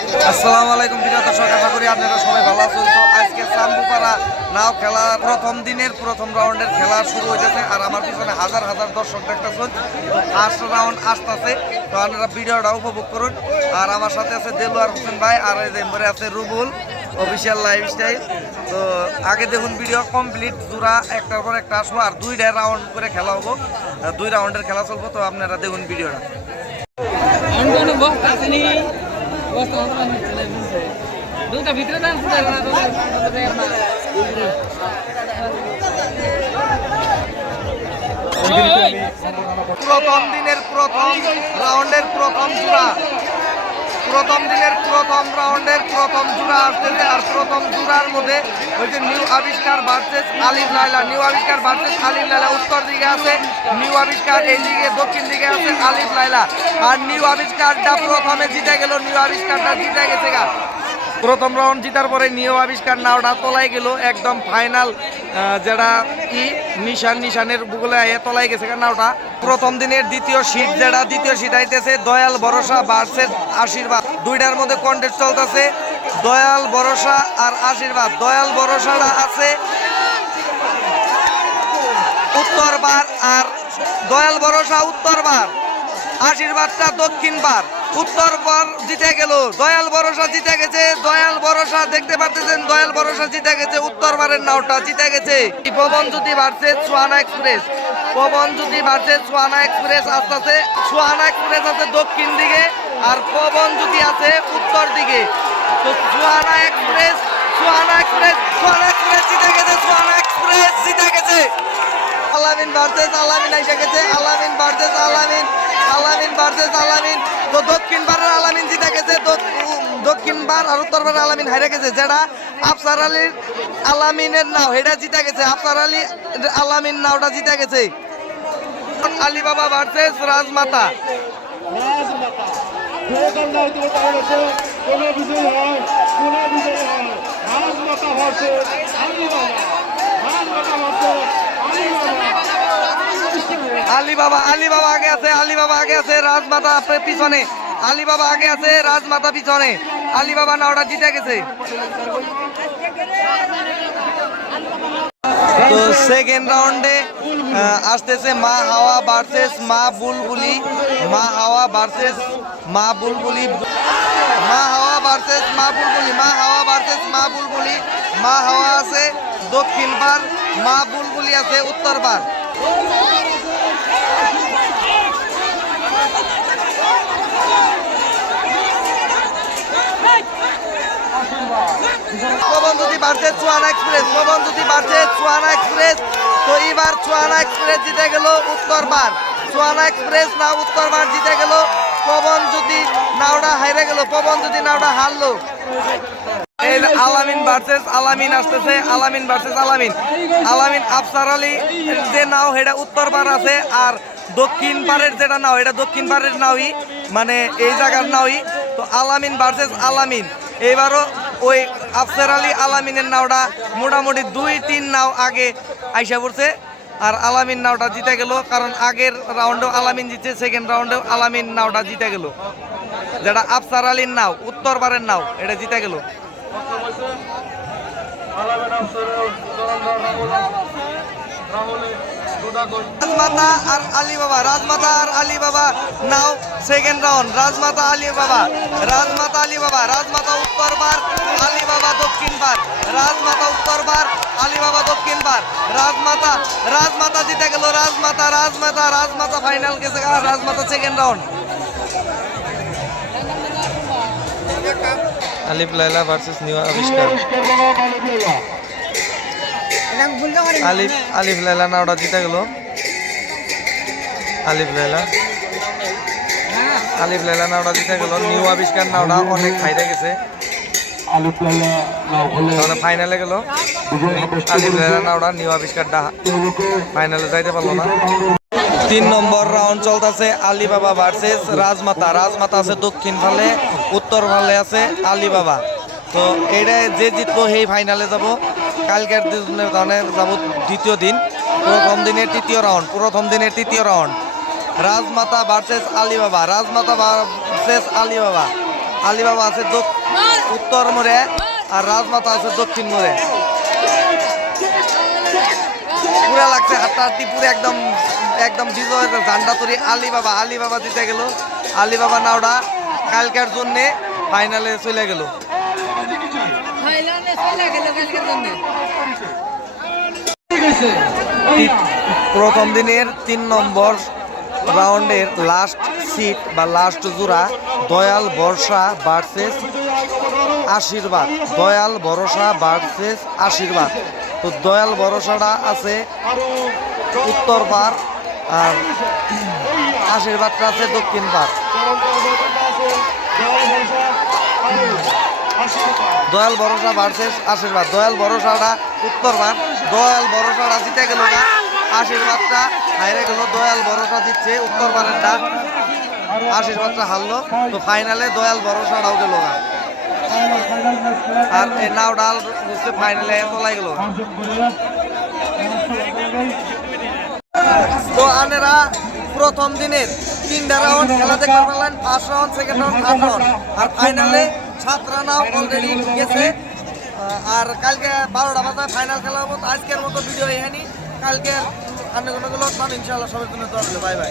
আসসালামু আলাইকুম প্রিয় দর্শক, আশা করি আপনারা সবাই ভালো আছেন। তো আজকে সাম্বুপাড়া নাও খেলা প্রথম দিনের, প্রথম রাউন্ডের খেলা শুরু হয়েছে আর আমার পিছনে হাজার হাজার দর্শক দেখতেছেন। ফার্স্ট রাউন্ড আসতেছে, তো আপনারা ভিডিওটা উপভোগ করুন। আর আমার সাথে আছে দেলোয়ার হোসেন ভাই, আর এই আছে রুবুল অফিসিয়াল লাইফস্টাইল তো আগে দেখুন ভিডিও কমপ্লিট জোড়া একটার পর একটা আসব, আর দুইটা রাউন্ড করে খেলা হব। দুই রাউন্ডের খেলা চলবো, তো আপনারা দেখুন ভিডিওটা। দুটা ভিতরে দান ফুটাই না প্রথম দিনের প্রথম রাউন্ডের প্রথম জোড়া প্রথম দিনের প্রথম রাউন্ডের প্রথম জোড়া আসতেছে আর প্রথম জোড়ার মধ্যে ওই যে নিউ আবিষ্কার ভার্সেস আলিফ লাইলা নিউ আবিষ্কার ভার্সেস আলিফ লাইলা উত্তর দিকে আছে, নিউ আবিষ্কার এই দিকে, দক্ষিণ দিকে আছে আলিফ লাইলা আর নিউ আবিষ্কারটা প্রথমে জিতে গেল, নিউ আবিষ্কারটা জিতে গেছে গা। প্রথম রাউন্ড জিতার পরে নিউ আবিষ্কার নাওটা তোলাই গেল, একদম ফাইনাল যেটা ই নিশান, নিশানের বুগলে আইয়ে তোলাই গেছে গা নাওটা প্রথম দিনের দ্বিতীয় সিট যেটা দ্বিতীয় সিট আইতেছে, দয়াল ভরসা ভার্সেস আশীর্বাদ। দুইটার মধ্যে কন্টেস্ট চলতেছে, দয়াল ভরসা আর আশীর্বাদ। দয়াল ভরসাটা আছে উত্তরবার আর দয়াল ভরসা উত্তরবার আশীর্বাদটা উত্তরবার জিতে গেল। দয়াল ভরসা জিতে গেছে। দয়াল ভরসা দেখতে পারতেছেন, দয়াল ভরসা জিতে গেছে। উত্তরবারের নাওটা জিতে গেছে। Pawan Jyoti versus Sowana Express. Pawan Jyoti versus Sowana Express আসতেছে সোয়ানা এক্সপ্রেস আছে দক্ষিণ দিকে আর পবন জ্যোতি আছে উত্তর দিকে। তো Sowana Express Sowana Express Sowana Express জিতে গেছে, সোয়ানা এক্সপ্রেস জিতে গেছে। আলামিন ভার্সেস আলামিন এসে গেছে, আলামিন ভার্সেস আলামিন আলামিন ভার্সেস আলামিন। তো দক্ষিণ বারের আলামিন জিতে গেছে দক্ষিণ বার আর উত্তর বারের আলামিন হারে গেছে। যেটা আফসার আলীর আলামিনের নাও এটা জিতে গেছে। আফসার আলী আলামিন নাওটা জিতে গেছে। আলী বাবা ভার্সেস রাজমাতা রাজমাতা আলিবাবা রাজমাতা ভার্সেস আলিবাবা আলী বাবা আলী বাবা আগে আছে আলী বাবা আগে আছে, রাজমাতা পিছনে। আলী বাবা আগে আছে, রাজমাতা পিছনে। আলী বাবা নাওটা জিতে গেছে। সেকেন্ড রাউন্ডে আসতেছে মা হাওয়া ভার্সেস মা বুলবুলি। মা হাওয়া ভার্সেস মা বুলবুলি। মা হাওয়া ভার্সেস মা বুলবুলি, মা হাওয়া ভার্সেস মা বুলবুলি। মা হাওয়া আছে দক্ষিণ বার মা বুলবুলি আছে উত্তর বার Pawanjyoti versus Chuyana Express Pawanjyoti versus Chuyana Express. তো এবার চুয়ানা এক্সপ্রেস জিতে গেল উত্তরবার। চুয়ানা এক্সপ্রেস না উত্তরবার জিতে গেল পবনজ্যোতি নাওটা হাইরে গেল পবনজ্যোতি নাওটা হারলো। আলামিন ভার্সেস আলামিন আসতেছে, আলামিন ভার্সেস আলামিন। আলামিন আফসার আলী যে নাও এটা উত্তরবার আছে, আর দক্ষিণ পারের যেটা নাও, এটা দক্ষিণ পারের নাওই মানে এই জায়গার নাওই। তো আলামিন ভার্সেস আলামিন। এবারও ওই আফসার আলী আলামিনের নাওটা মোটামুটি দুই, তিন নাও আগে আইসা পড়ছে। আর আলামিন নাওটা জিতে গেল, কারণ আগের রাউন্ডেও আলামিন জিতছে সেকেন্ড রাউন্ডেও আলামিন নাওটা জিতে গেল। যেটা আফসার আলীর নাও উত্তরবারের নাও, এটা জিতে গেল। রাজমাতা আর আলী বাবা রাজমাতা আর Ali Baba now second round Rajmata Ali Baba Rajmata Ali বাবা রাজমাতা উত্তরবার দক্ষিণবার, রাজমাতা উত্তরবার আলী বাবা দক্ষিণবার। রাজমাতা রাজমাতা জিতে গেল, রাজমাতা রাজমাতা রাজমাতা ফাইনাল গেছে রাজমাতা সেকেন্ড রাউন্ড আলিফ লাইলা ভার্সেস নিউ আবিষ্কার। আলিফ আলিফ লাইলা নাওটা জিতে গেল। আলিফ লাইলা আলিফ লাইলা নাওটা জিতে গেল। নিউ আবিষ্কার নাওটা অনেক ফাইদা গেছে। ফাইনালে গেল। আলিফ নিউ আবিষ্কারটা ফাইনালে যাইতে পারল না। তিন নম্বর রাউন্ড চলতেছে আলিবাবা ভার্সেস রাজমাতা। রাজমাতা আছে দক্ষিণ ফালে উত্তর ফালে আছে আলিবাবা। তো এইটা যে জিতবো সেই ফাইনালে যাব। কালকের দিনের কারণে যাব দ্বিতীয় দিন। প্রথম দিনের তৃতীয় রাউন্ড প্রথম দিনের তৃতীয় round Rajmata versus Alibaba. Rajmata versus Alibaba. Alibaba আছে দক- উত্তর মোড়ে আর রাজমাতা আছে দক্ষিণ মোড়ে। পুরা লাগছে হাঁটাহাঁটি পুরো একদম একদম বিজয়ের ঝান্ডা তৈরি। আলিবাবা আলিবাবা দিতে গেল। আলিবাবা নাওডা কালকের জন্যে ফাইনালে চলে গেল। প্রথম দিনের তিন নম্বর রাউন্ডের লাস্ট সিট বা লাস্ট জোড়া দয়াল বর্ষা ভার্সেস আশীর্বাদ। দয়াল ভরসা ভার্সেস আশীর্বাদ। তো দয়াল ভরসাটা আছে উত্তর পার আর আশীর্বাদটা আছে দক্ষিণ পার দয়াল ভরসা ভার্সেস আশীর্বাদ। দয়াল ভরসাটা উত্তর পার দয়াল ভরসাটা জিতে গেল না আশীর্বাদটা হাইরে গেল। দয়াল ভরসা দিচ্ছে উত্তর পারেরটা আশীর্বাদটা হারলো। তো ফাইনালে দয়াল ভরসাটাও গেল না আর এই নাও ডাল হচ্ছে ফাইনালে চলাই গেল। তো আনেরা প্রথম দিনের তিনটা রাউন্ড খেলা দেখতে পারলেন first round second round third round আর ফাইনালে সাত রান অলরেডি গেছে। আর কালকে বারোটা বাজায় ফাইনাল খেলা হব। আজকের মতো ভিডিও এখানেই কালকে অন্য কোনো গুলো ইনশাআল্লাহ সবার জন্য বাই বাই।